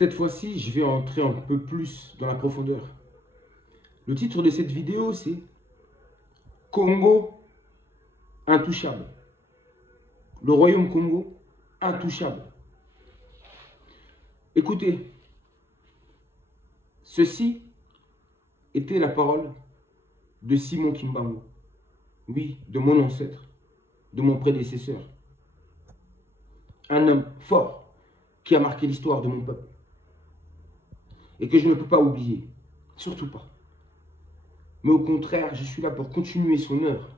Cette fois-ci, je vais entrer un peu plus dans la profondeur. Le titre de cette vidéo, c'est Congo intouchable. Le royaume Congo intouchable. Écoutez, ceci était la parole de Simon Kimbangu. Oui, de mon ancêtre, de mon prédécesseur. Un homme fort qui a marqué l'histoire de mon peuple. Et que je ne peux pas oublier. Surtout pas. Mais au contraire, je suis là pour continuer son œuvre.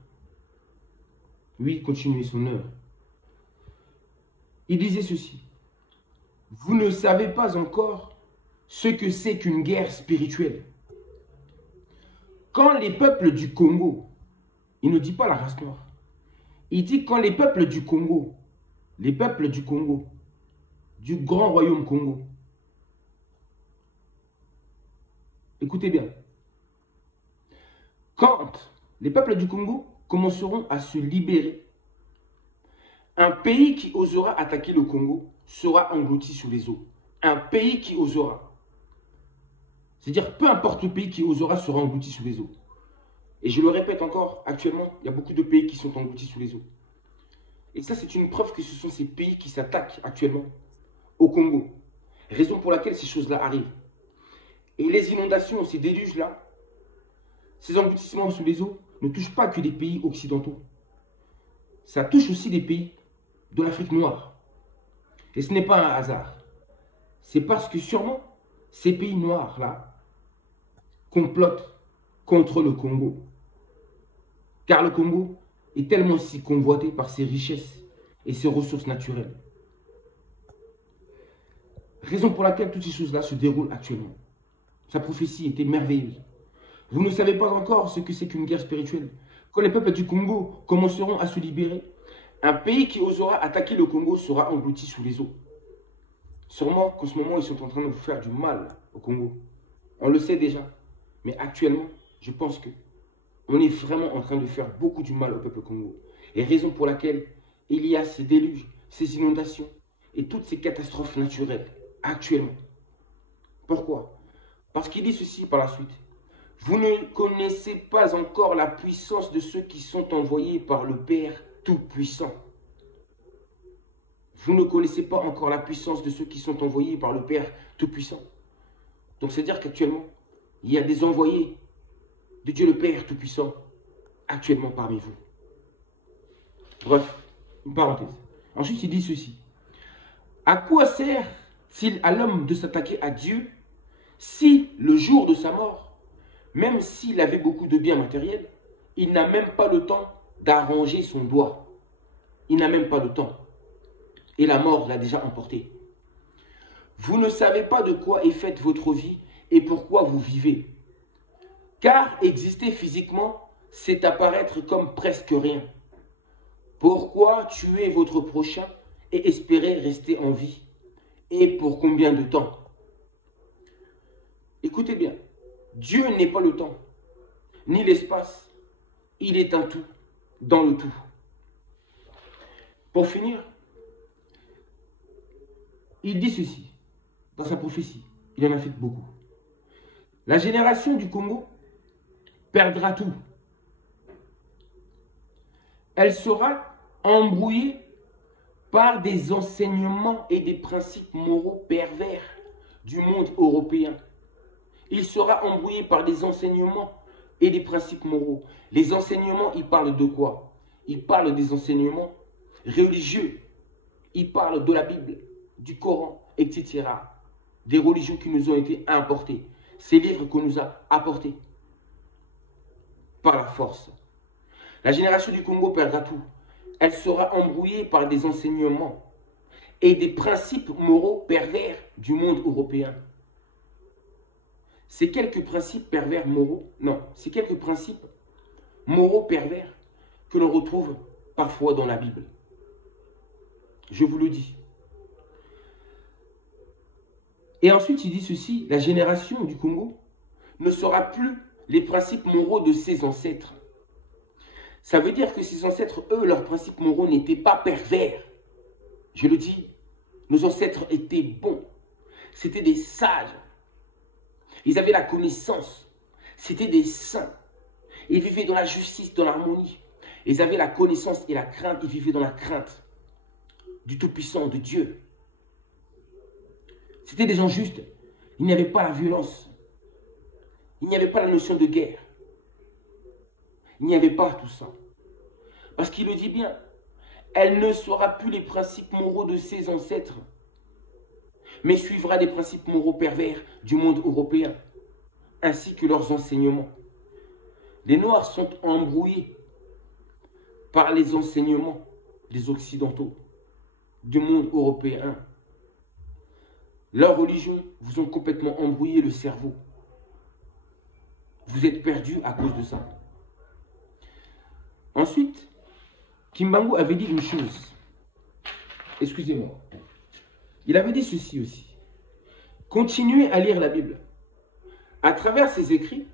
Oui, continuer son œuvre. Il disait ceci. Vous ne savez pas encore ce que c'est qu'une guerre spirituelle. Quand les peuples du Congo, il ne dit pas la race noire, il dit quand les peuples du Congo, du grand royaume Congo, écoutez bien, quand les peuples du Congo commenceront à se libérer, un pays qui osera attaquer le Congo sera englouti sous les eaux. Un pays qui osera. C'est-à-dire, peu importe le pays qui osera sera englouti sous les eaux. Et je le répète encore, actuellement, il y a beaucoup de pays qui sont engloutis sous les eaux. Et ça, c'est une preuve que ce sont ces pays qui s'attaquent actuellement au Congo. Raison pour laquelle ces choses-là arrivent. Et les inondations, ces déluges-là, ces engloutissements sous les eaux, ne touchent pas que des pays occidentaux. Ça touche aussi des pays de l'Afrique noire. Et ce n'est pas un hasard. C'est parce que sûrement, ces pays noirs-là complotent contre le Congo. Car le Congo est tellement si convoité par ses richesses et ses ressources naturelles. Raison pour laquelle toutes ces choses-là se déroulent actuellement. Sa prophétie était merveilleuse. Vous ne savez pas encore ce que c'est qu'une guerre spirituelle. Quand les peuples du Congo commenceront à se libérer, un pays qui osera attaquer le Congo sera englouti sous les eaux. Sûrement qu'en ce moment, ils sont en train de vous faire du mal au Congo. On le sait déjà. Mais actuellement, je pense que on est vraiment en train de faire beaucoup du mal au peuple Congo. Et raison pour laquelle il y a ces déluges, ces inondations et toutes ces catastrophes naturelles actuellement. Pourquoi? Parce qu'il dit ceci par la suite. Vous ne connaissez pas encore la puissance de ceux qui sont envoyés par le Père Tout-Puissant. Vous ne connaissez pas encore la puissance de ceux qui sont envoyés par le Père Tout-Puissant. Donc c'est-à-dire qu'actuellement, il y a des envoyés de Dieu le Père Tout-Puissant actuellement parmi vous. Bref, une parenthèse. Ensuite, il dit ceci. À quoi sert-il à l'homme de s'attaquer à Dieu si le jour de sa mort, même s'il avait beaucoup de biens matériels, il n'a même pas le temps d'arranger son doigt. Il n'a même pas le temps. Et la mort l'a déjà emporté. Vous ne savez pas de quoi est faite votre vie et pourquoi vous vivez. Car exister physiquement, c'est apparaître comme presque rien. Pourquoi tuer votre prochain et espérer rester en vie? Et pour combien de temps? Écoutez bien, Dieu n'est pas le temps, ni l'espace. Il est un tout, dans le tout. Pour finir, il dit ceci, dans sa prophétie. Il en a fait beaucoup. La génération du Congo perdra tout. Elle sera embrouillée par des enseignements et des principes moraux pervers du monde européen. Il sera embrouillé par des enseignements et des principes moraux. Les enseignements, ils parlent de quoi? Ils parlent des enseignements religieux. Ils parlent de la Bible, du Coran, etc. Des religions qui nous ont été importées. Ces livres qu'on nous a apportés par la force. La génération du Congo perdra tout. Elle sera embrouillée par des enseignements et des principes moraux pervers du monde européen. Ces quelques principes pervers moraux, non, ces quelques principes moraux pervers que l'on retrouve parfois dans la Bible. Je vous le dis. Et ensuite, il dit ceci, la génération du Congo ne sera plus les principes moraux de ses ancêtres. Ça veut dire que ses ancêtres, eux, leurs principes moraux n'étaient pas pervers. Je le dis, nos ancêtres étaient bons. C'était des sages. Ils avaient la connaissance. C'était des saints. Ils vivaient dans la justice, dans l'harmonie. Ils avaient la connaissance et la crainte. Ils vivaient dans la crainte du Tout-Puissant, de Dieu. C'était des gens justes. Il n'y avait pas la violence. Il n'y avait pas la notion de guerre. Il n'y avait pas tout ça. Parce qu'il le dit bien. Elle ne saura plus les principes moraux de ses ancêtres, mais suivra des principes moraux pervers du monde européen, ainsi que leurs enseignements. Les Noirs sont embrouillés par les enseignements des Occidentaux, du monde européen. Leurs religions vous ont complètement embrouillé le cerveau. Vous êtes perdus à cause de ça. Ensuite, Kimbangu avait dit une chose. Excusez-moi. Il avait dit ceci aussi. Continuez à lire la Bible. À travers ses écrits,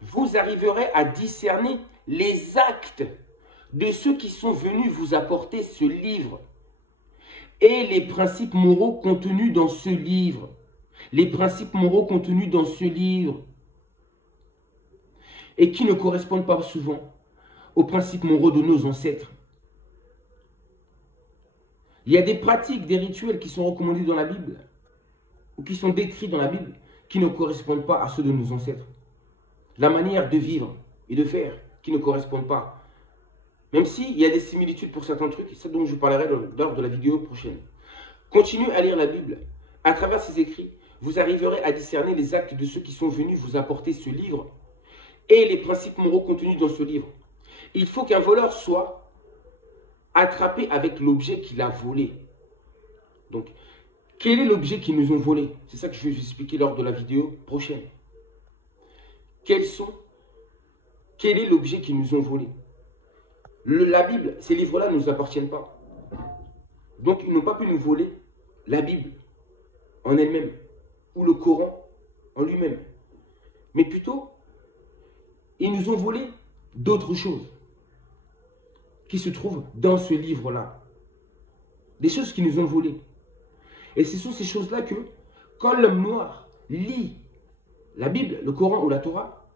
vous arriverez à discerner les actes de ceux qui sont venus vous apporter ce livre et les principes moraux contenus dans ce livre. Les principes moraux contenus dans ce livre et qui ne correspondent pas souvent aux principes moraux de nos ancêtres. Il y a des pratiques, des rituels qui sont recommandés dans la Bible ou qui sont décrits dans la Bible qui ne correspondent pas à ceux de nos ancêtres. La manière de vivre et de faire qui ne correspondent pas. Même s'il y a des similitudes pour certains trucs, c'est dont je parlerai lors de la vidéo prochaine. Continuez à lire la Bible. À travers ces écrits, vous arriverez à discerner les actes de ceux qui sont venus vous apporter ce livre et les principes moraux contenus dans ce livre. Il faut qu'un voleur soit attrapé avec l'objet qu'il a volé. Donc, quel est l'objet qu'ils nous ont volé? C'est ça que je vais vous expliquer lors de la vidéo prochaine. Quel est l'objet qu'ils nous ont volé? La Bible, ces livres-là ne nous appartiennent pas. Donc, ils n'ont pas pu nous voler la Bible en elle-même ou le Coran en lui-même. Mais plutôt, ils nous ont volé d'autres choses qui se trouvent dans ce livre-là. Des choses qui nous ont volées. Et ce sont ces choses-là que, quand l'homme noir lit la Bible, le Coran ou la Torah,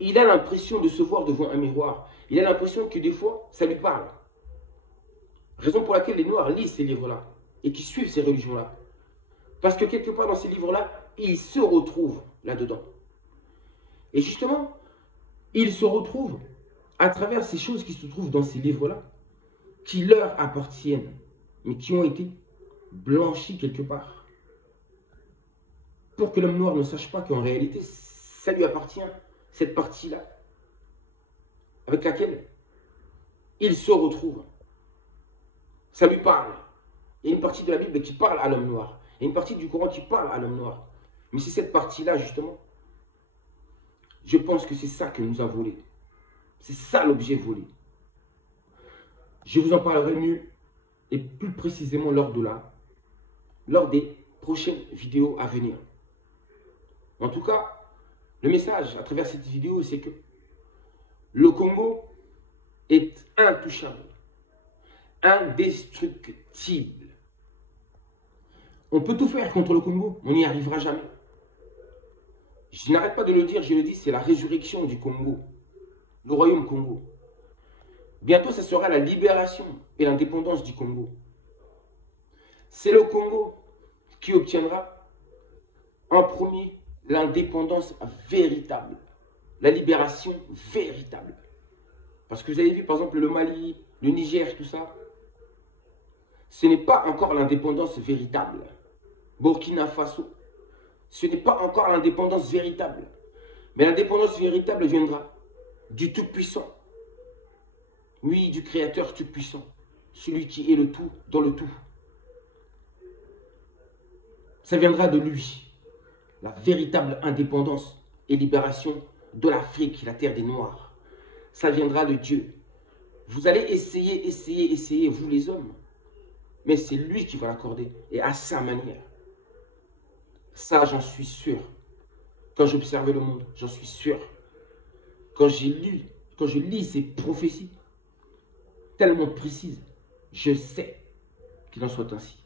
il a l'impression de se voir devant un miroir. Il a l'impression que des fois, ça lui parle. Raison pour laquelle les Noirs lisent ces livres-là et qui suivent ces religions-là. Parce que quelque part dans ces livres-là, ils se retrouvent là-dedans. Et justement, ils se retrouvent à travers ces choses qui se trouvent dans ces livres-là, qui leur appartiennent, mais qui ont été blanchis quelque part. Pour que l'homme noir ne sache pas qu'en réalité, ça lui appartient, cette partie-là, avec laquelle il se retrouve. Ça lui parle. Il y a une partie de la Bible qui parle à l'homme noir. Il y a une partie du Coran qui parle à l'homme noir. Mais c'est cette partie-là, justement, je pense que c'est ça que nous a volé. C'est ça l'objet volé. Je vous en parlerai mieux et plus précisément lors des prochaines vidéos à venir. En tout cas, le message à travers cette vidéo, c'est que le Congo est intouchable, indestructible. On peut tout faire contre le Congo, on n'y arrivera jamais. Je n'arrête pas de le dire, je le dis, c'est la résurrection du Congo, le royaume Congo. Bientôt, ce sera la libération et l'indépendance du Congo. C'est le Congo qui obtiendra en premier l'indépendance véritable, la libération véritable. Parce que vous avez vu, par exemple, le Mali, le Niger, tout ça, ce n'est pas encore l'indépendance véritable. Burkina Faso, ce n'est pas encore l'indépendance véritable. Mais l'indépendance véritable viendra du Tout-Puissant. Oui, du Créateur Tout-Puissant. Celui qui est le tout dans le tout. Ça viendra de lui. La véritable indépendance et libération de l'Afrique, la terre des Noirs. Ça viendra de Dieu. Vous allez essayer, vous les hommes. Mais c'est lui qui va l'accorder. Et à sa manière. Ça, j'en suis sûr. Quand j'observais le monde, j'en suis sûr. Quand je lis ces prophéties tellement précises, je sais qu'il en soit ainsi.